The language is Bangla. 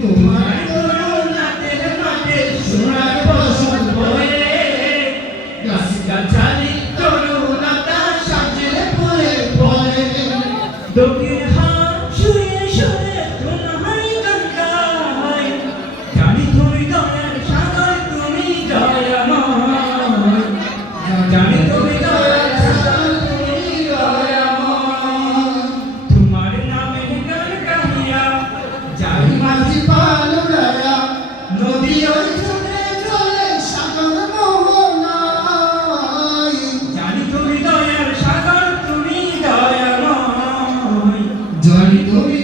তোমার করুণাতের মাঠে সোনার বসন্ত বয়ে গাছগাছালি তরুণতা সাজে ফুলে ফলে দক্ষিণ হাত শুয়ে শুয়ে তোমার গান গাই জানি তুমি দয়ার সাগর তুমি দয়াময় জানি তুমি দয়ার সাগর তুমি দয়াময় তোমার নামে গান গাহিয়া যাই মাঝি পাল গায়া নদী ওই চলে চলে সাগর মোহনায় জানি তুমি দয়ার সাগর তুমি দয়াময় জানি তুমি